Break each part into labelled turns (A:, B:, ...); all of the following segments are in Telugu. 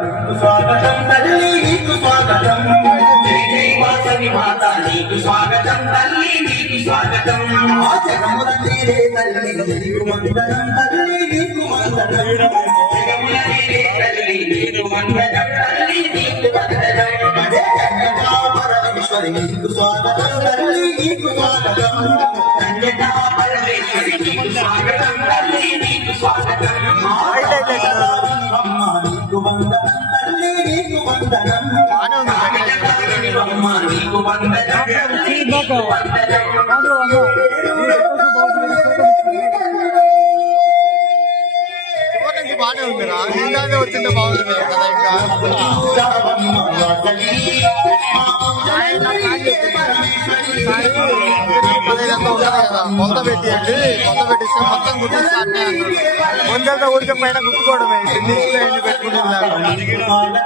A: స్వాగతం తల్లి నీకు స్వాగతం. జై జై వాసవి మాత నీకు స్వాగతం తల్లి నీకు స్వాగతం. జగముల నీరే తల్లి నీకు వందనం తల్లి నీకు వందనం. జగముల నీరే తల్లి నీకు వందనం తల్లి నీకు కన్యకా పరమేశ్వరి నీకు స్వాగతం తల్లి నీకు స్వాగతం. కన్యకా పరమేశ్వరి నీకు స్వాగతం తల్లి నీకు స్వాగతం.
B: నుంచి బాగానే ఉందిరా వచ్చింటే బాగుంది. కదా ఇంకా ఇదంతా ఉంటుంది కదా మొంత పెట్టియండి మొంత పెట్టిస్తే మొత్తం గుర్తిస్తా అన్నీ అన్నాడు ముందంతా ఊరికే పైన గుర్తుకోవడమే నీళ్ళు ఎండి పెట్టుకునేది అర్థమైందా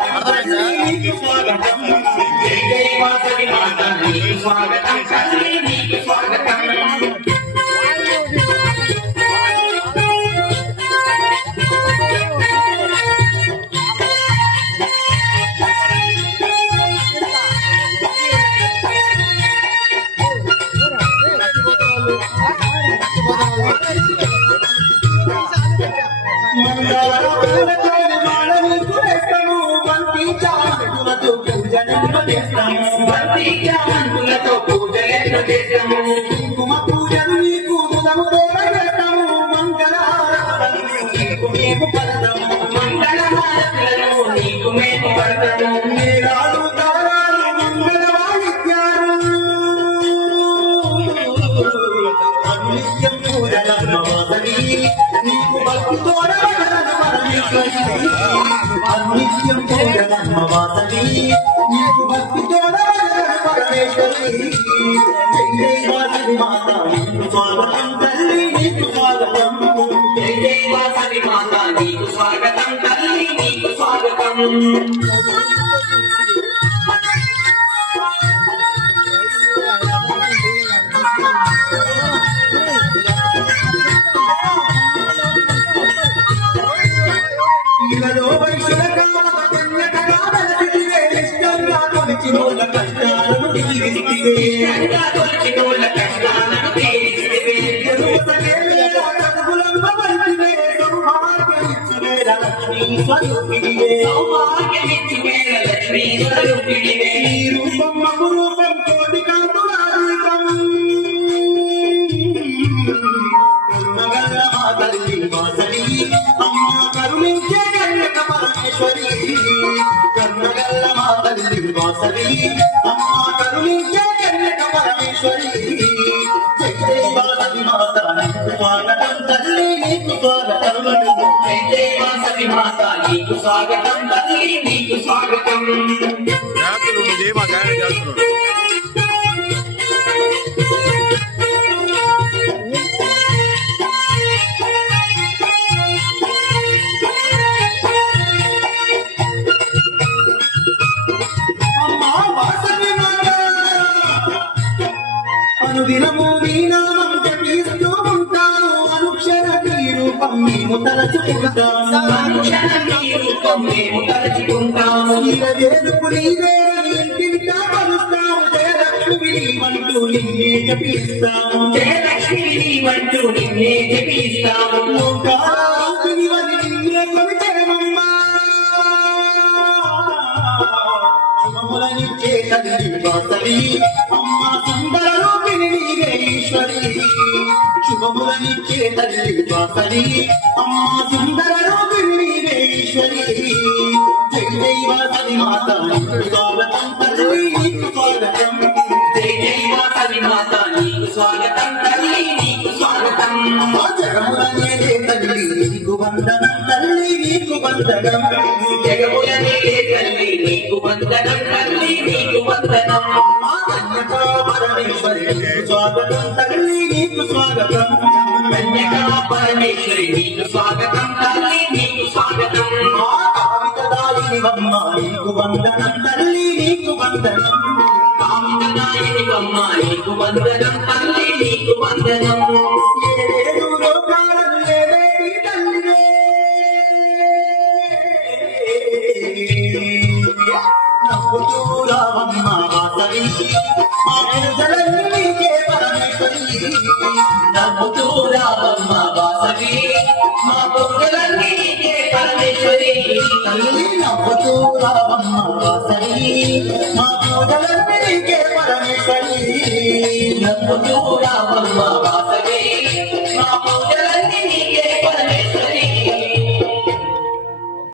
A: కుంకుమ పూజలు నీకు ముదముతో నీకు మేము పడతాము నిత్యం పూజలను నీకు భక్తితోడ వదలను పరమేశ్వరి నిత్యం నీకు పరమేశ్వరి మాత నీకు స్వాగతం తల్లి నీకు స్వాగతం మాత నీకు స్వాగతం తల్లి నీకు స్వాగతం. కరుణించే కన్యక పరమేశ్వరి. కరుణగల్ల మా తల్లి వాసవి, అమ్మ వాసవి మాత నీకు స్వాగతం. తల్లి నీకు స్వాగతం. అనుదినము మేము తలచుకుంటాము రూపం మేము తలచుకుంటాము వేదుకు నీవే ఇంటింట కలుస్తాము జయలక్ష్మి నీవంటూ నిన్నే జపిస్తాము జయలక్ష్మి నీవంటూ నిన్నే జపిస్తాము లోకాలోకినివని సుందర రూపిణి నీవే ఈశ్వరి. శుభములనిచ్చే తల్లి వాసవి అమ్మ సుందర రూపిణి ఈశ్వరి. జై జై వాసవి మాత స్వాగతం తల్లి స్వాగతం. జై జై మాత నీకు స్వాగతం తల్లి నీకు స్వాగతం. తల్లి నీకు వందనం తల్లి నీకు వందనం. జగములనే తల్లి నీకు వందనం తల్లి నీకు వందనం. స్వాగతం తల్లి నీకు స్వాగతం. కన్యకా పరమేశ్వరి నీకు స్వాగతం తల్లి నీకు స్వాగతం. మా కామికదాయినివమ్మ నీకు వందనం తల్లి నీకు వందనం. కామికదాయినివమ్మ నీకు వందనం తల్లి నీకు వందనం. ఏడేడు లోకాలను ఏలేటి తల్లివే నవ్వుతూ రావమ్మ వాసవి. మా పూజలన్నీ నీకే పరమేశ్వరి నవ్వుతూ రావమ్మ వాసవి మా పూజలన్నీ నీకే పరమేశ్వరి తల్లి నవ్వుతూ రావమ్మ వాసవి మా నీకే పరమేశ్వరి నవ్వుతూ రావమ్మ